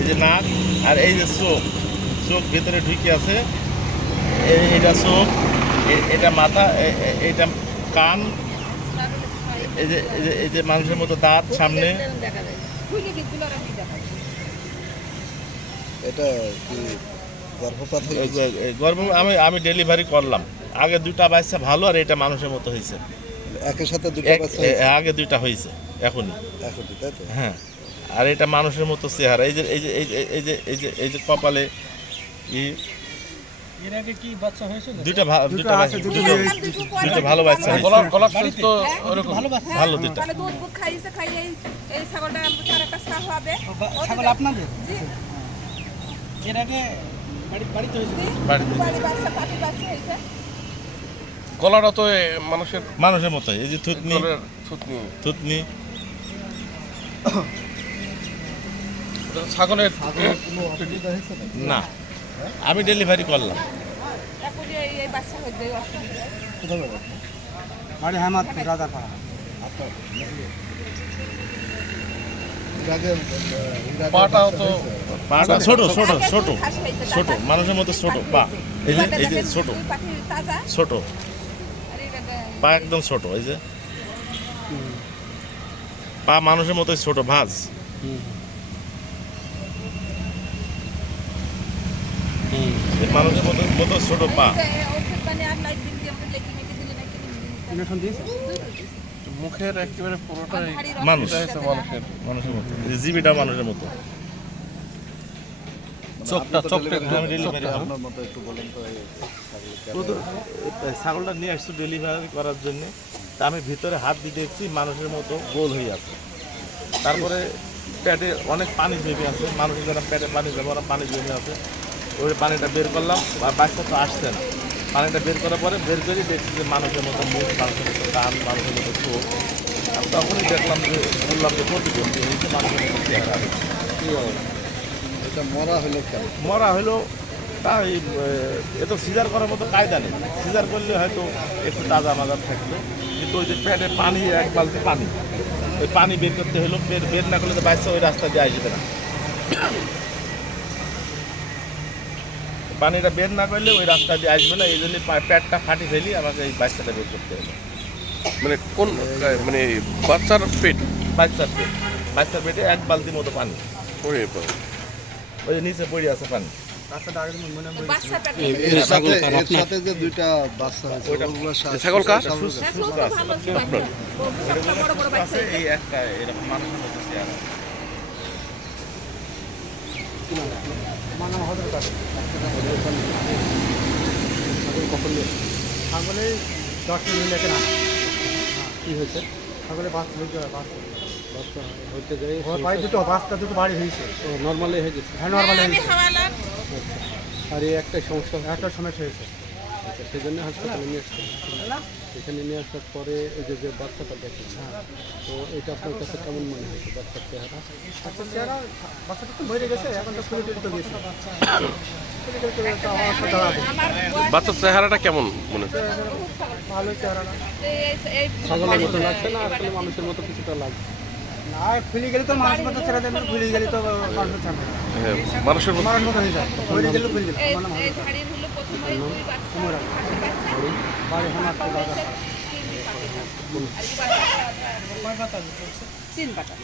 এই যে নাক আর এই যে চোখ, চোখ ভেতরে ঢুকে আছে, এটা চোখ, এটা মাথা, এটা কান, এই যে মানুষের মতো দাঁত সামনে। এটা কি গর্ভপাত হয়েছে? গর্ভ আমি ডেলিভারি করলাম। আগে দুটা বাচ্চা ভালো, আর এটা মানুষের মতো হয়েছে। একের সাথে দুটো বাচ্চা হয়েছে? আগে দুইটা হয়েছে এখনই। এখনই, তাই তো? হ্যাঁ, আর এটা মানুষের মতো চেহারা। এই যে এই যে এই যে এই যে এই যে এই যে কপালে এর আগে কি বাচ্চা হয়েছিল? দুইটা ভালো বাচ্চা হয়েছে। কলার সাইজ তো ওরকম ভালো দুইটা। তাহলে দুধ খাইছে, খাইয়ে এই ছাগলটা চার একটা ছাগ হবে। ছাগল আপনাদের? এর আগে বাড়িতে হয়েছিল? বাড়িতে বাড়ি বাচ্চা, পাটি বাচ্চা হয়েছে। গলাটা তো মানুষের মতোই। এই যে থুতনি, থুতনি। ছাগলের কোনো অসুবিধা হয়েছে না? না, আমি ডেলিভারি করলাম। এখনই এই বাচ্চা হয়েছে, এই অসুবিধা। কোথায় বাবা? বাড়ি হেমাদপুর রাজারপাড়া। আপনার এর আগে পাটাও তো পাটা ছোট ছোট আগে ছোট দুধ খাস খাইছে, ছোট, তারপর মানুষের মতো ছোট পা। এই যে এই যে ছোট দুই পাটি তাজা, ছোট আর এটা পা, একদম ছোট। এই যে পা মানুষের মতোই ছোট, ভাঁজ। এই মানুষের মতো ছোট পা। ওষুধ পানি আর লাইট বিল দিয়ে আমাদের লেখি মেখে দিলে নাকি ইঞ্জেকশন দিয়েছে? মুখের একেবারে পুরোটাই মানুষ। এটা হচ্ছে মানুষের। মানুষের মতো, এই যে জিবিটা মানুষের মতো। চোখটা চোখটা আমি ডেলিভারি আপনার মতো একটু বলেন তো এই ছাগলটা নিয়ে আসছি ডেলিভারি করার জন্য। তা আমি ভিতরে হাত দিয়ে দেখছি মানুষের মতো গোল হয়ে আছে। তারপরে পেটে অনেক পানি জমে আছে, মানুষের যারা পেটে পানি জমে, ওরা পানি জমে আছে। ওই পানিটা বের করলাম, আর বাচ্চা তো আসছে না। পানিটা বের করার পরে বের করে দেখছি যে মানুষের মতো মুখ, মানুষের মতো কান, মানুষের মতো চোখ। আর তখনই দেখলাম যে, বললাম যে প্রতিবন্ধী হয়েছে, মানুষের মতো চেহারা। কি হবে? এটা মরা হলো কেন? মরা হলো তাই এ তো সিজার করার মতো কায়দা নেই। সিজার করলে হয়তো একটু তাজা মাজা থাকবে, কিন্তু ওই যে পেটে পানি, এক বালতি পানি, ওই পানি বের করতে হলো। বের না করলে তো বাচ্চা ওই রাস্তা দিয়ে আসবে না। পানিটা বের না করলে ওই রাস্তা দিয়ে আসবে না, এই জন্য পেটটা ফাটি ফেলি আমাকে এই বাচ্চাটা বের করতে হলো। মানে কোন মানে বাচ্চার পেট বাচ্চার পেটে এক বালতি মতো পানি, পড়ে ওই যে নিচে পড়ে আছে পানি। বাচ্চা পেটে এর সাথে যে দুইটা বাচ্চা হয়েছে ওগুলো ছাগল কার? হ্যাঁ, সুস্থ ভালো আছে বাচ্চা। সবটা বড় বড় বাচ্চা আছে এই একটা এরকম মানুষের মতো চেহারা। ছাগলে 10 মিনিট লেগে না কি হয়েছে? ছাগলে বাচ্চা হয়েছে, বাচ্চা হইতে যাই বাড়ি দুটো বাড়ি হয়েছে। নর্মালি হয়ে গেছে? হ্যাঁ, নর্মালি আমি হয়েছে। খাওয়ালাম। আর এই একটা সমস্যা হয়েছে। আচ্ছা, সেই জন্য হাসপাতালে নিয়ে আসতে এখানে নিয়ে আসার পরে এই যে বাচ্চাটা দেখেন, তো এটা আপনার কাছে কেমন মনে হয়েছে বাচ্চার চেহারা? বাচ্চাটা তো মরে গেছে, এখন তো শুরু করতে গেছে। বাচ্চার চেহারাটা কেমন মনে হচ্ছে? ভালো চেহারাটা ছাগলের মতো লাগছে না আসলে মানুষের মতো কিছুটা লাগছে? না, ফুলে গেলে তো মানুষের মতো ছেড়ে দেন, ফুলে গেলে তো মানুষের ছাড়বে। হ্যাঁ, মানুষের মতো হয়ে যায়, ফুলে গেলে ফুলে গেলে এই ধাড়ির হলো প্রথমে দুই বাচ্চা, বাড়ি হামার তো দাদা তিন পাতা।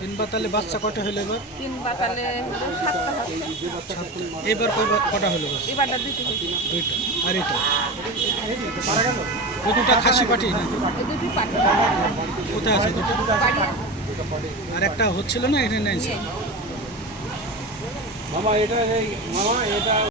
3 বাতালে বাচ্চা কটা হলো এবার? তিন বাতালে হলো 7টা হচ্ছে। এবার কটা হলো? এবারটা দুটো হয়েছে। 2টা। আর এটা ওই দুটা খাসি পাটি না? এই দুটি পাতা কোথায় আছে দুটো? বাড়ি আছে। আর একটা হচ্ছিল না, এখানে নাই? মামা এটা